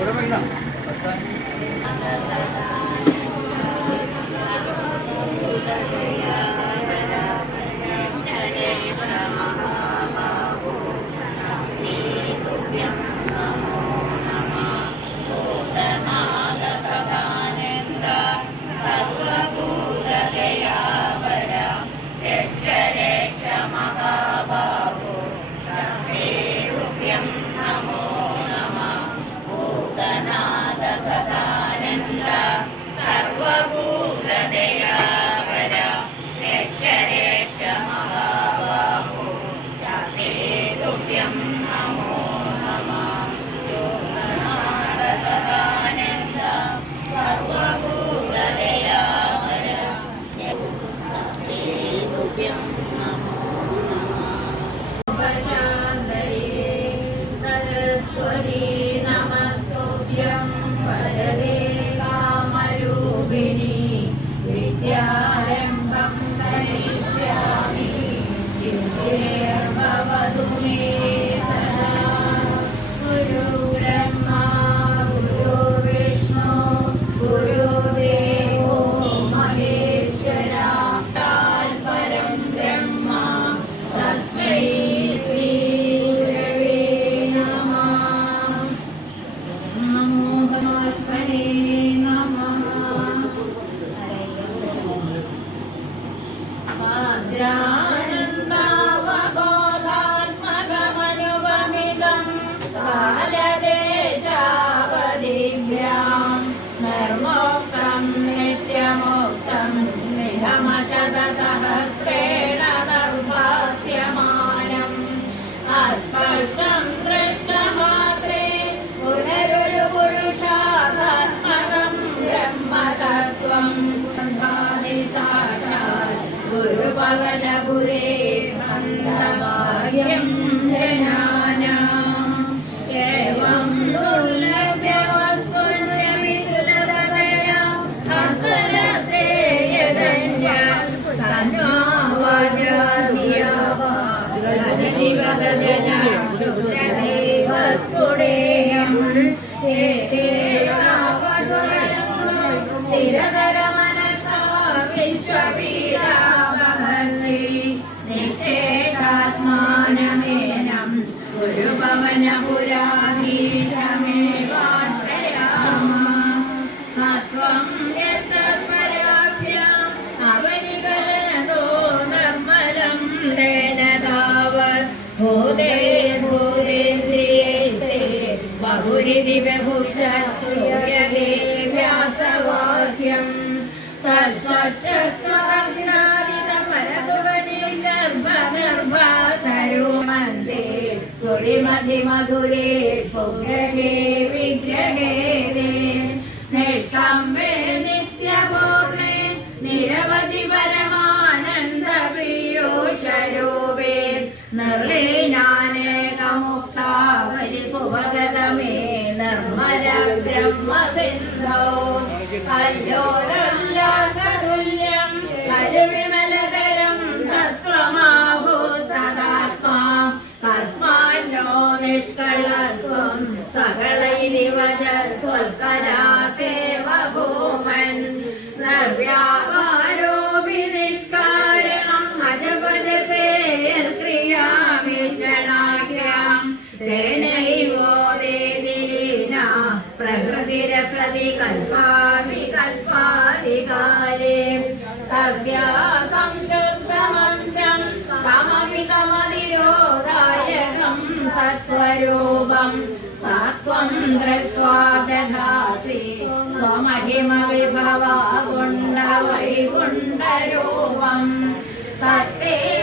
కూడా పోయినా kemudian Viva del व्यासवाक्यम् तत्सच्चत्वादिनादितपरसुगतिर्गर्भगर्भासरोमन्ते सुरिमधिमधुरे सुरगे विग्रहे they निष्कम्बे नित्यपूर्णे निरवधि परमानन्दपीयूषरूपे निर्लीनानेकमुक्तावरि सुभगतमे i'm Grandma's in love. I know. धृत्वा दधासि स्वमहिमविभवागुण्डवैगुण्डरूपम् तत्ते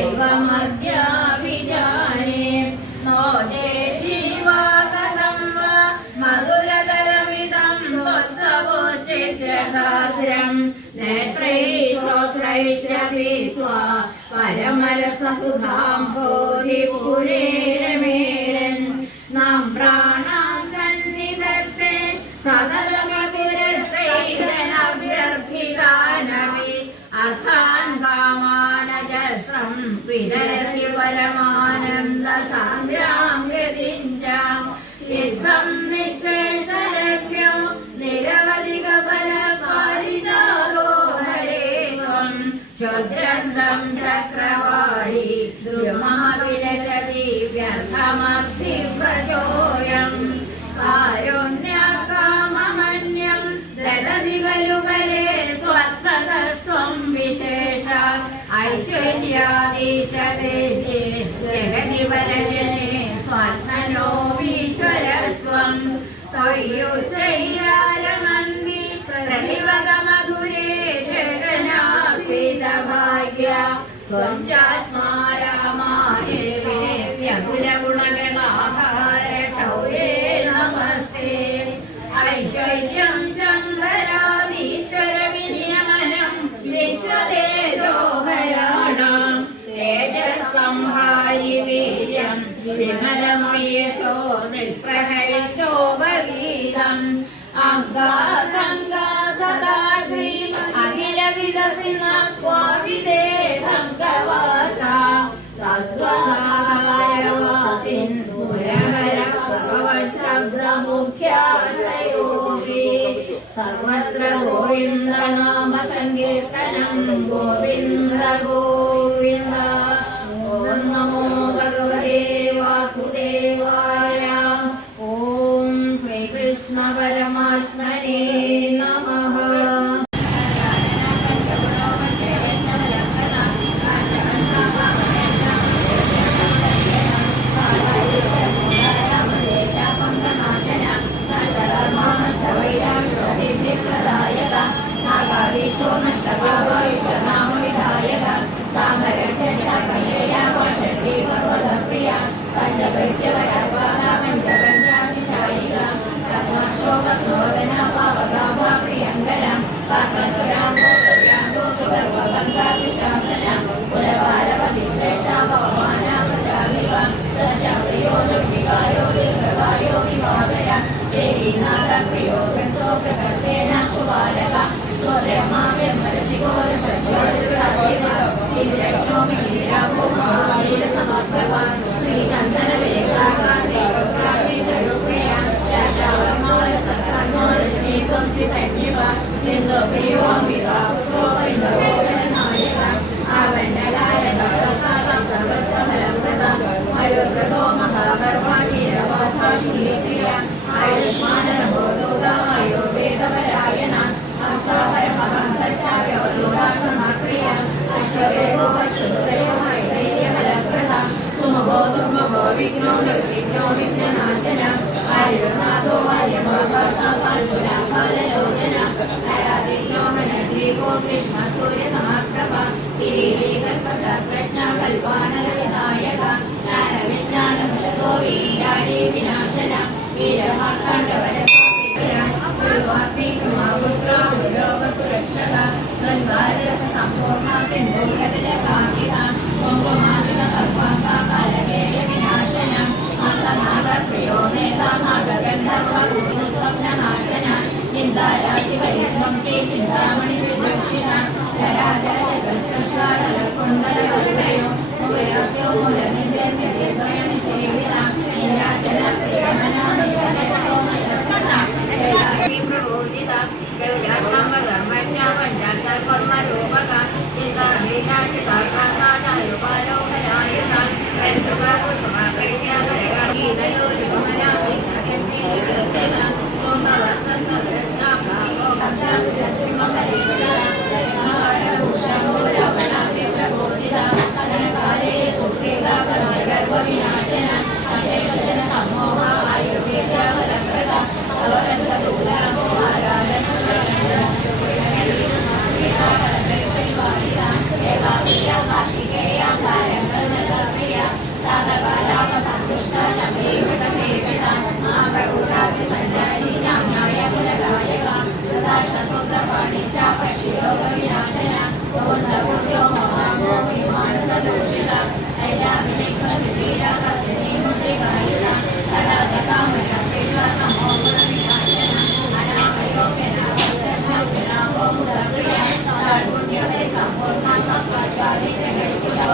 ദൈവമദ്യാഭിചാരേ നോ ജീവാകലം വ മധുരതരമിതം ഭർത്തവോ ചിത്രസഹസ്രം നേത്രൈ ശ്രോത്രൈശ്ച പീത്വാ പരമരസസുധാം ഭൂരി പുരേ രമേ ഐശ്വര്യാദീശേ ജഗതിപരജനെ സ്വർണലോമീശ്വരസ്വം തൊയ്യുചൈരാരമന്തി പ്രലിവത മധുരേ ജഗനാശ്രിതഭാഗ്യ. സ്വജാത്മാ ഹരിശോഭഗീതം അംഗാസംഗാ സദാ ശ്രീ അഖില വികസിന കോവിദേ സംഗവാച തത്വകാരവാസിൻ പുരഹര ഭഗവൻ ശബ്ദമുഖ്യാശയോഗി സർവത്ര ഗോവിന്ദ നാമ സങ്കീർത്തനം ഗോവിന്ദ ഗോ അവരം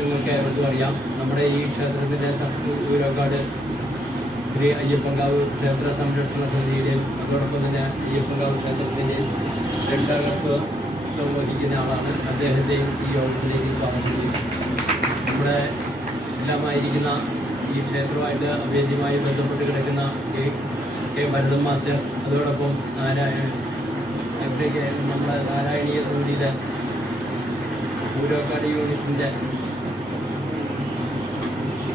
നിങ്ങൾക്ക് ഏവർക്കും അറിയാം. നമ്മുടെ ഈ ക്ഷേത്രത്തിന്റെ ഊരക്കാട് ശ്രീ അയ്യപ്പങ്കാവ് ക്ഷേത്ര സംരക്ഷണ സമിതിയുടെയും അതോടൊപ്പം തന്നെ അയ്യപ്പങ്കാവ് ക്ഷേത്രത്തിന്റെയും രക്ഷാകർത്തം വഹിക്കുന്ന ആളാണ്. അദ്ദേഹത്തെയും ഈ യോഗത്തിലേക്ക് സ്വാഗതം. നമ്മുടെ എല്ലാമായിരിക്കുന്ന ഈ ക്ഷേത്രമായിട്ട് അഭേദ്യമായി ബന്ധപ്പെട്ട് കിടക്കുന്ന കെ കെ ഭരതൻ മാസ്റ്റർ അതോടൊപ്പം നാരായണ നമ്മുടെ നാരായണീയ സമിതിയുടെ ഊരോക്കാട് യൂണിറ്റിന്റെ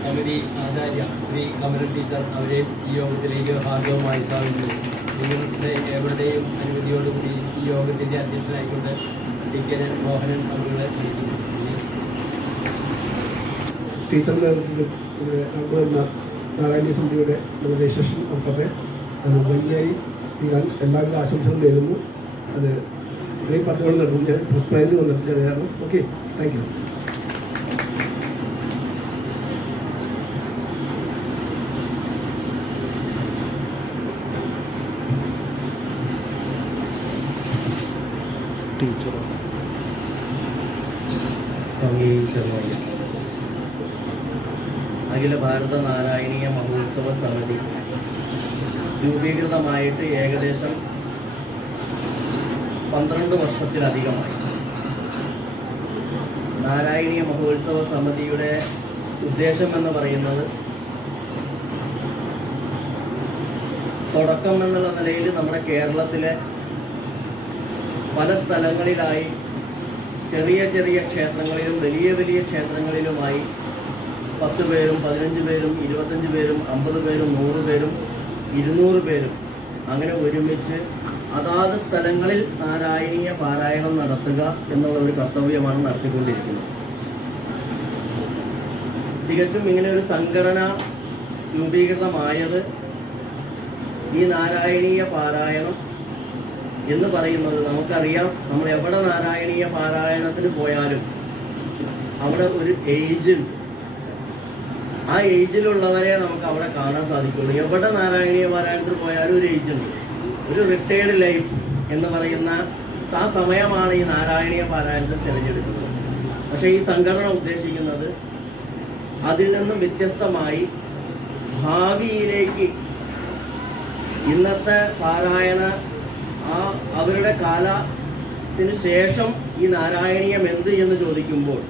സമിതി ആചാര്യ ശ്രീ കമരൻ ടീച്ചർ അവരെയും ഈ യോഗത്തിലേക്ക് ഭാഗവുമായി സ്വാഗതം. നിങ്ങളുടെ എവരുടെയും അനുമതിയോടുകൂടി ഈ യോഗത്തിന്റെ അധ്യക്ഷനായിക്കൊണ്ട് ടി കെ മോഹനൻ അവരുടെ ക്ഷണിക്കുന്നു ടീച്ചറിന്റെ നേതൃത്വത്തിൽ നടന്നുവരുന്ന നാരായണീയ സമിതിയുടെ നടത്തട്ടെ അത് ഭംഗിയായി തീരാൻ എല്ലാവിധ ആശംസകളും നേരുന്നു. അത് ഇത്രയും പറഞ്ഞുകൊണ്ട് ഞാൻ പ്ലാനിൽ വന്നിട്ടുണ്ട് ഓക്കെ താങ്ക് യു അംഗീകരിച്ചതുമല്ല അഖില ഭാരത നാരായണീയ മഹോത്സവ സമിതി രൂപീകൃതമായിട്ട് ഏകദേശം പന്ത്രണ്ട് വർഷത്തിലധികമായി. നാരായണീയ മഹോത്സവ സമിതിയുടെ ഉദ്ദേശം എന്ന് പറയുന്നത് തുടക്കം എന്നുള്ള നിലയിൽ നമ്മുടെ കേരളത്തിലെ പല സ്ഥലങ്ങളിലായി ചെറിയ ചെറിയ ക്ഷേത്രങ്ങളിലും വലിയ വലിയ ക്ഷേത്രങ്ങളിലുമായി പത്ത് പേരും പതിനഞ്ച് പേരും ഇരുപത്തഞ്ച് പേരും അമ്പത് പേരും നൂറ് പേരും ഇരുന്നൂറ് പേരും അങ്ങനെ ഒരുമിച്ച് അതാത് സ്ഥലങ്ങളിൽ നാരായണീയ പാരായണം നടത്തുക എന്നുള്ള ഒരു കർത്തവ്യമാണ് നടത്തിക്കൊണ്ടിരിക്കുന്നത്. തികച്ചും ഇങ്ങനെ ഒരു സംഘടന രൂപീകൃതമായത് ഈ നാരായണീയ പാരായണം എന്ന് പറയുന്നത് നമുക്കറിയാം നമ്മൾ എവിടെ നാരായണീയ പാരായണത്തിന് പോയാലും അവിടെ ഒരു ഏജ് ഉണ്ട്. ആ ഏജിലുള്ളവരെ നമുക്ക് അവിടെ കാണാൻ സാധിക്കുള്ളൂ. എവിടെ നാരായണീയ പാരായണത്തിന് പോയാലും ഒരു ഏജ് ഉണ്ട്. ഒരു റിട്ടയർഡ് ലൈഫ് എന്ന് പറയുന്ന ആ സമയമാണ് ഈ നാരായണീയ പാരായണത്തിൽ തിരഞ്ഞെടുക്കുന്നത്. പക്ഷേ ഈ സംഘടന ഉദ്ദേശിക്കുന്നത് അതിൽ നിന്നും വ്യത്യസ്തമായി ഭാവിയിലേക്ക് ഇന്നത്തെ പാരായണ ആ അവരുടെ കാലത്തിന് ശേഷം ഈ നാരായണീയം എന്ത് എന്ന് ചോദിക്കുമ്പോൾ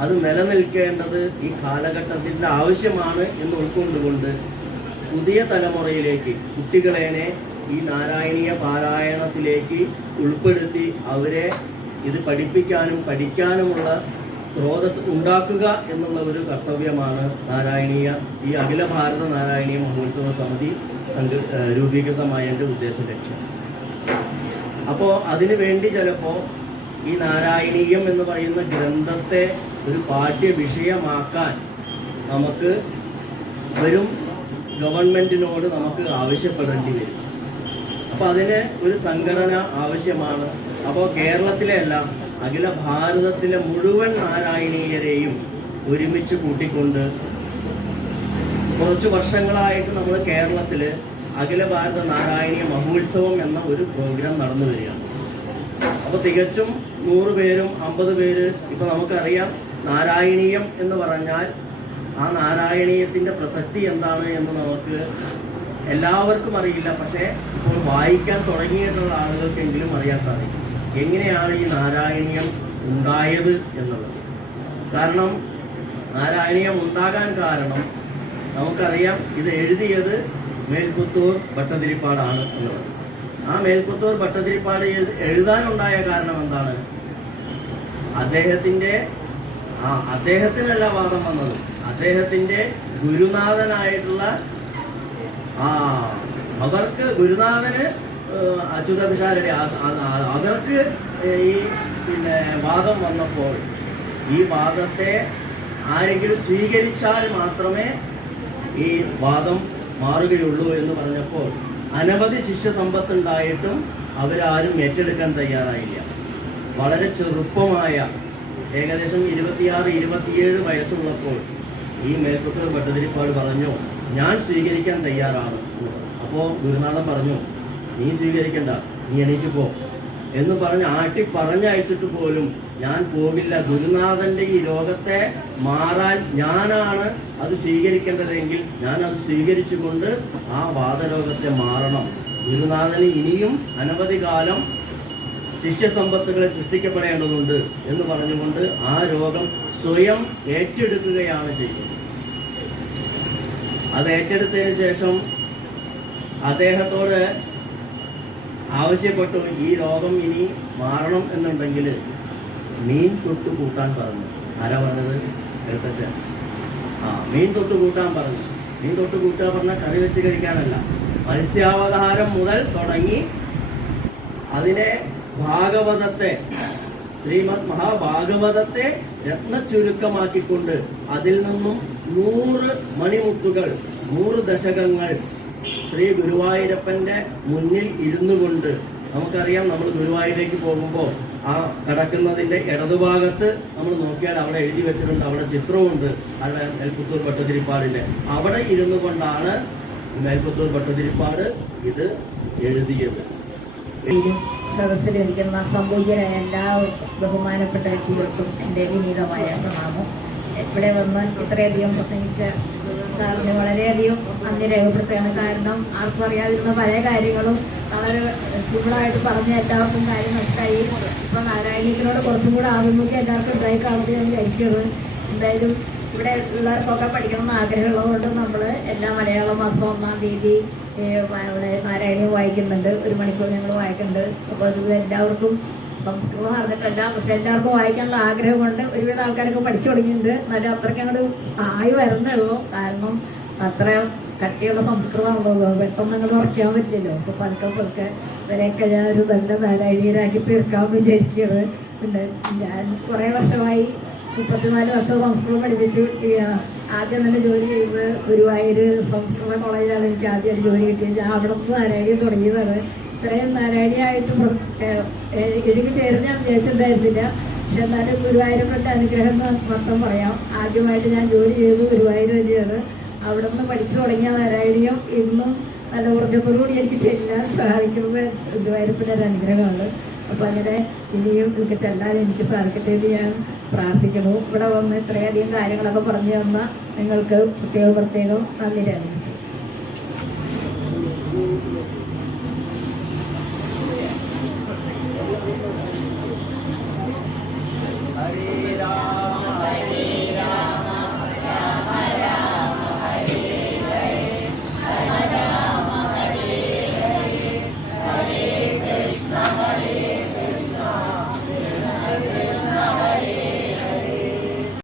അത് നിലനിൽക്കേണ്ടത് ഈ കാലഘട്ടത്തിന്റെ ആവശ്യമാണ് എന്ന് ഉൾക്കൊണ്ടുകൊണ്ട് പുതിയ തലമുറയിലേക്ക് കുട്ടികളേനെ ഈ നാരായണീയ പാരായണത്തിലേക്ക് ഉൾപ്പെടുത്തി അവരെ ഇത് പഠിപ്പിക്കാനും പഠിക്കാനുമുള്ള സ്രോതസ് ഉണ്ടാക്കുക എന്നുള്ള ഒരു കർത്തവ്യമാണ് നാരായണീയ ഈ അഖില ഭാരത നാരായണീയ മഹോത്സവ സമിതി ഏഹ് രൂപീകൃതമായതിന്റെ ഉദ്ദേശ ലക്ഷ്യം. അപ്പോൾ അതിനു വേണ്ടി ചിലപ്പോൾ ഈ നാരായണീയം എന്ന് പറയുന്ന ഗ്രന്ഥത്തെ ഒരു പാഠ്യ വിഷയമാക്കാൻ നമുക്ക് വരും ഗവൺമെന്റിനോട് നമുക്ക് ആവശ്യപ്പെടേണ്ടി വരും. അപ്പോൾ അതിന് ഒരു സംഘടന ആവശ്യമാണ്. അപ്പോ കേരളത്തിലെ അല്ല അഖില ഭാരതത്തിലെ മുഴുവൻ നാരായണീയരെയും ഒരുമിച്ച് കൂട്ടിക്കൊണ്ട് കുറച്ച് വർഷങ്ങളായിട്ട് നമ്മൾ കേരളത്തിൽ അഖില ഭാരത നാരായണീയ മഹോത്സവം എന്ന ഒരു പ്രോഗ്രാം നടന്നു വരികയാണ്. അപ്പോൾ തികച്ചും നൂറ് പേരും അമ്പത് പേര് ഇപ്പൊ നമുക്കറിയാം നാരായണീയം എന്ന് പറഞ്ഞാൽ ആ നാരായണീയത്തിന്റെ പ്രസക്തി എന്താണ് എന്ന് നമുക്ക് എല്ലാവർക്കും അറിയില്ല. പക്ഷേ ഇപ്പോൾ വായിക്കാൻ തുടങ്ങിയിട്ടുള്ള ആളുകൾക്കെങ്കിലും അറിയാൻ സാധിക്കും. എങ്ങനെയാണ് ഈ നാരായണീയം ഉണ്ടായത് എന്നുള്ളത്? കാരണം നാരായണീയം ഉണ്ടാകാൻ കാരണം നമുക്കറിയാം ഇത് എഴുതിയത് മേൽപുത്തൂർ ഭട്ടതിരിപ്പാടാണ് എന്നുള്ളത്. ആ മേൽപുത്തൂർ ഭട്ടതിരിപ്പാട് എഴു- എഴുതാനുണ്ടായ കാരണം എന്താണ് അദ്ദേഹത്തിന്റെ ആ അദ്ദേഹത്തിനല്ല വാദം വന്നത്. അദ്ദേഹത്തിന്റെ ഗുരുനാഥനായിട്ടുള്ള ആ അവർക്ക് ഗുരുനാഥന് അച്യുതപിഷാരുടെ അവർക്ക് ഈ പിന്നെ വാദം വന്നപ്പോൾ ഈ വാദത്തെ ആരെങ്കിലും സ്വീകരിച്ചാൽ മാത്രമേ ഈ വാദം മാറുകയുള്ളൂ എന്ന് പറഞ്ഞപ്പോൾ അനവധി ശിഷ്യസമ്പത്തുണ്ടായിട്ടും അവരാരും ഏറ്റെടുക്കാൻ തയ്യാറായില്ല. വളരെ ചെറുപ്പമായ ഏകദേശം ഇരുപത്തിയാറ് ഇരുപത്തിയേഴ് വയസ്സുള്ളപ്പോൾ ഈ മേൽപ്പത്തൂർ ഭട്ടതിരിപ്പാട് പറഞ്ഞു ഞാൻ സ്വീകരിക്കാൻ തയ്യാറാണ് അപ്പോൾ ഗുരുനാഥൻ പറഞ്ഞു നീ സ്വീകരിക്കണ്ട നീ എണീറ്റ് പോ. എന്ന് പറഞ്ഞ് ആട്ടി പറഞ്ഞയച്ചിട്ട് പോലും ഞാൻ പോകില്ല. ഗുരുനാഥന്റെ ഈ ലോകത്തെ മാറാൻ ഞാനാണ് അത് സ്വീകരിക്കേണ്ടതെങ്കിൽ ഞാൻ അത് സ്വീകരിച്ചുകൊണ്ട് ആ വാദലോകത്തെ മാറണം. ഗുരുനാഥന് ഇനിയും അനവധി കാലം ശിഷ്യസമ്പത്തുകളെ സൃഷ്ടിക്കപ്പെടേണ്ടതുണ്ട് എന്ന് പറഞ്ഞുകൊണ്ട് ആ രോഗം സ്വയം ഏറ്റെടുക്കുകയാണ് ചെയ്യുന്നത്. അത് ഏറ്റെടുത്തതിന് ശേഷം അദ്ദേഹത്തോട് ആവശ്യപ്പെട്ടു ഈ രോഗം ഇനി മാറണം എന്നുണ്ടെങ്കിൽ മീൻ തൊട്ട് കൂട്ടാൻ പറഞ്ഞു. ആരാ പറഞ്ഞത്? എഴുത്തച്ഛൻ ആ മീൻ തൊട്ട് കൂട്ടാൻ പറഞ്ഞു. മീൻ തൊട്ട് കൂട്ടുക പറഞ്ഞാൽ കറി വെച്ച് കഴിക്കാനല്ല. മത്സ്യാവതാരം മുതൽ തുടങ്ങി അതിനെ ഭാഗവതത്തെ ശ്രീമദ് മഹാഭാഗവതത്തെ രത്ന ചുരുക്കമാക്കിക്കൊണ്ട് അതിൽ നിന്നും നൂറ് മണിമുത്തുകൾ നൂറ് ദശകങ്ങൾ ശ്രീ ഗുരുവായൂരപ്പന്റെ മുന്നിൽ ഇരുന്നു കൊണ്ട് നമുക്കറിയാം നമ്മൾ ഗുരുവായൂരേക്ക് പോകുമ്പോൾ ആ കിടക്കുന്നതിന്റെ ഇടതുഭാഗത്ത് നമ്മൾ നോക്കിയാൽ അവിടെ എഴുതി വെച്ചിട്ടുണ്ട് അവിടെ ചിത്രമുണ്ട് അവിടെ നെൽപുത്തൂർ ഭട്ടതിരിപ്പാടിന്റെ അവിടെ ഇരുന്നു കൊണ്ടാണ് നെൽപുത്തൂർ ഭട്ടതിരിപ്പാട് ഇത് എഴുതിയത്. സദസ്സിലിരിക്കുന്ന സംപൂജ്യരായ എല്ലാ ബഹുമാനപ്പെട്ട വ്യക്തികൾക്കും എന്റെ വിനീതമായ പ്രണാമം. ഇവിടെ വന്ന് ഇത്രയധികം പ്രസംഗിച്ച സാറിന് വളരെയധികം നന്ദി രേഖപ്പെടുത്തുകയാണ്. കാരണം ആർക്കും അറിയാതിരുന്ന പല കാര്യങ്ങളും വളരെ സിമ്പിളായിട്ട് പറഞ്ഞ എല്ലാവർക്കും കാര്യം മനസ്സിലായി. ഇപ്പം നാരായണീക്കിനോട് കുറച്ചും കൂടെ ആഭിമുഖ്യം എല്ലാവർക്കും ഉണ്ടായി കാണുന്നത് ഞാൻ വിചാരിക്കുന്നത് എന്തായാലും ഇവിടെ പിള്ളേർക്കൊക്കെ പഠിക്കണമെന്ന് ആഗ്രഹമുള്ളതുകൊണ്ട് നമ്മൾ എല്ലാ മലയാള മാസം ഒന്നാം തീയതി നാരായണീയം വായിക്കുന്നുണ്ട്. ഒരു മണിക്കൂർ ഞങ്ങൾ വായിക്കുന്നുണ്ട്. അപ്പോൾ അത് എല്ലാവർക്കും സംസ്കൃതം അറിഞ്ഞിട്ടല്ല പക്ഷെ എല്ലാവർക്കും വായിക്കാനുള്ള ആഗ്രഹം കൊണ്ട് ഒരുപാട് ആൾക്കാരൊക്കെ പഠിച്ചു തുടങ്ങിയിട്ടുണ്ട്. എന്നാലും അത്രയ്ക്ക് അങ്ങോട്ട് ആയി വരണേ കാരണം അത്ര കട്ടിയുള്ള സംസ്കൃതമാണല്ലോ. പെട്ടെന്ന് അങ്ങോട്ട് ഉറക്കാൻ പറ്റില്ലല്ലോ. അപ്പോൾ പതുക്കെ പതുക്കെ ഇവരെയൊക്കെ ഞാൻ ഒരു നല്ല നാരായണീയരാക്കി തീർക്കാൻ വിചാരിക്കുകയാണ്. പിന്നെ ഞാൻ കുറേ വർഷമായി മുപ്പത്തിനാല് വർഷം സംസ്കൃതം പഠിപ്പിച്ചു. ആദ്യം തന്നെ ജോലി ചെയ്തത് ഗുരുവായൂർ സംസ്കൃത കോളേജാണ് എനിക്ക് ആദ്യമായിട്ട് ജോലി കിട്ടിയത്. ഞാൻ അവിടെ നിന്ന് നാരായണി തുടങ്ങിയതാണ്. ഇത്രയും നാരായണിയായിട്ട് എനിക്ക് ചേർന്ന് ഞാൻ വിചാരിച്ചിട്ടുണ്ടായിരുന്നില്ല. പക്ഷെ എന്നാലും ഗുരുവായൂരപ്പന്റെ അനുഗ്രഹം എന്ന് മൊത്തം പറയാം. ആദ്യമായിട്ട് ഞാൻ ജോലി ചെയ്തത് ഗുരുവായൂർ തന്നെയാണ്. അവിടെ നിന്ന് പഠിച്ചു തുടങ്ങിയ നാരായണിയും ഇന്നും നല്ല ഊർജത്തോടുകൂടി എനിക്ക് ചെല്ലാൻ സാധിക്കുന്നത് ഗുരുവായൂരപ്പന്റെ ഒരു അനുഗ്രഹമാണ്. അപ്പം അങ്ങനെ ഇനിയും ഇതൊക്കെ ചെല്ലാൻ എനിക്ക് സാധിക്കട്ടെ എന്ന് ഞാൻ പ്രാർത്ഥിക്കുന്നു. ഇവിടെ വന്ന് ഇത്രയധികം കാര്യങ്ങളൊക്കെ പറഞ്ഞു തന്ന നിങ്ങൾക്ക് പ്രത്യേകം പ്രത്യേകം നന്ദി രേഖപ്പെടുത്തുന്നു.